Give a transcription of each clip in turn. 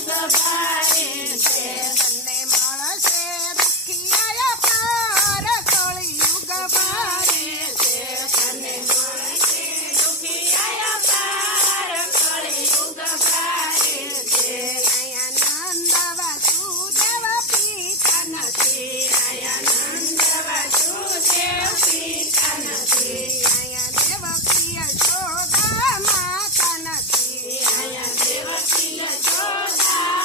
યુગ ભારે છે તને મળશે દુખિયા પાર કળિયુગ ભારે છે તને મળશે દુખિયા પાર કળિયુગ ભારે છે અહીંયા નંદ વાસુદેવ પિતા નથી અહીંયા નંદ વાસુદેવ પિતા નથી અહીંયા દેવકી યશોદા માતા નથી અહીંયા દેવકી યશોદા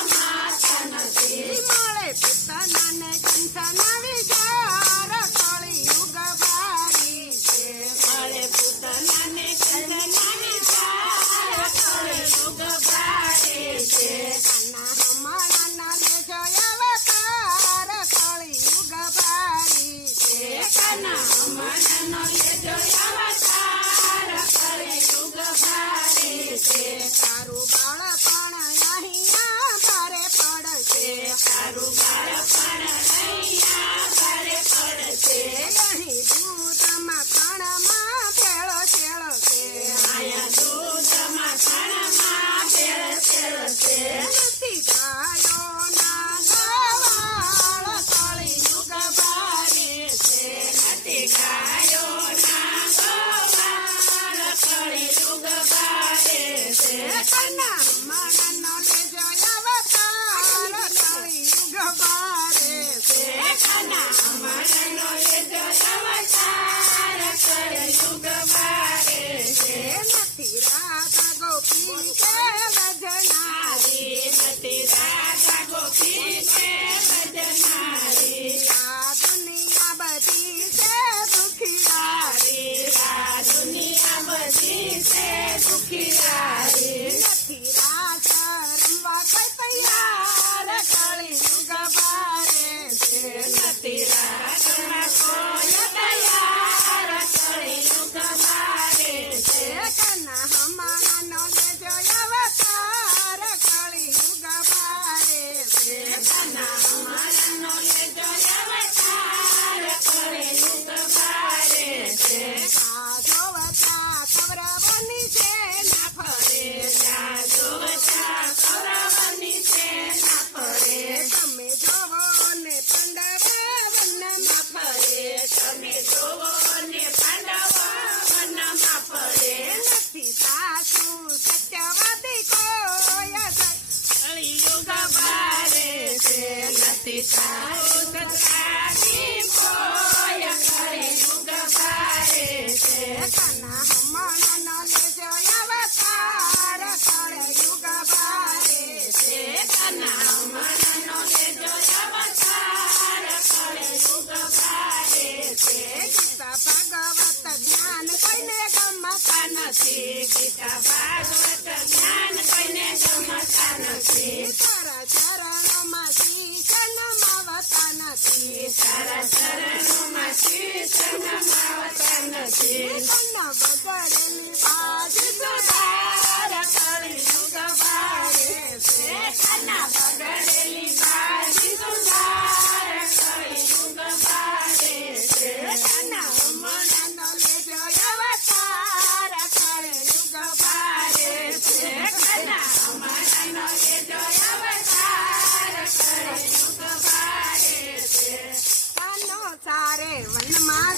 માતા નથી મળે પિતાના ને કંસના વિચાર કળિયુગ ભારી છે મળે પૂતનાને કંસના વિચાર કળિયુગ ભારે છે કાના હમણાના લેજો અવતાર કળિયુગ ભારી છે કાના હમણાંનો લેજો અવતાર કળિયુગ ભારે છે તારું બાળપણ અહીંયા ભારે પડશે તારું બાળપણ અહીંયા ભારે પડશે અહીં દૂધ માખણમાં ભેળો છેળો છે અહીંયા દૂધ માખણમાં ભેળ છે નથી ગાયો ના ગવાળ કળિયુગ ભારે છે નથી ગાયોના ગોવાળ કળિયુગ ભારે છે કના હમણાનો લેજો અવતાર કળિયુગ ભારે છે કાના હમણાંનો લેજો અવતાર કળિયુગ ભારે છે નથી રાધા ગોપી કે વજનારી નથી રાધા ગોપી છે ભજનારી આ દુનિયા બધી છે દુખિયારી આ દુનિયા બધી છે દુખિયારી નથી રાસ રમવા કોઈ તૈયાર કળિયુગ ભારે છે નથી રાધમાં કોઈ તૈયાર કળિયુગ ભારે છે કના હમણાનો લેજો અવતાર કળિયુગ ભારે છે કાના હમણાંનો લેજો અવતાર કળિયુગ ભારે છે જોવતા કૌરવોની સેના ફરે જોવતા કૌરવની સેના ફરે તમે જોવો ને પાંડવ વનમાં ફરે તમે જોવો ને પાંડવ વનમાં ફરે નથી સાસુ સત્યવાદી કોઈ કળિયુગ ભારે છે નથી સારું સત્તાની કોઈ કળિયુગ ભારે છે કના હમણાનો લેજો અવતાર કળિયુગ ભારે છે કાના હમણાંનો લેજો અવતાર કળિયુગ ભારે છે ગીતા ભાગવત જ્ઞાન કોઈને ગમતા નથી ગીતા ભાગવત જ્ઞાન કોઈને ગમતા નથી તારા ચરણોમાં શીશ નમાવતા નથી તારા ચરણોમાં શીશ નમાવતા નથી કન્યા બગડેલી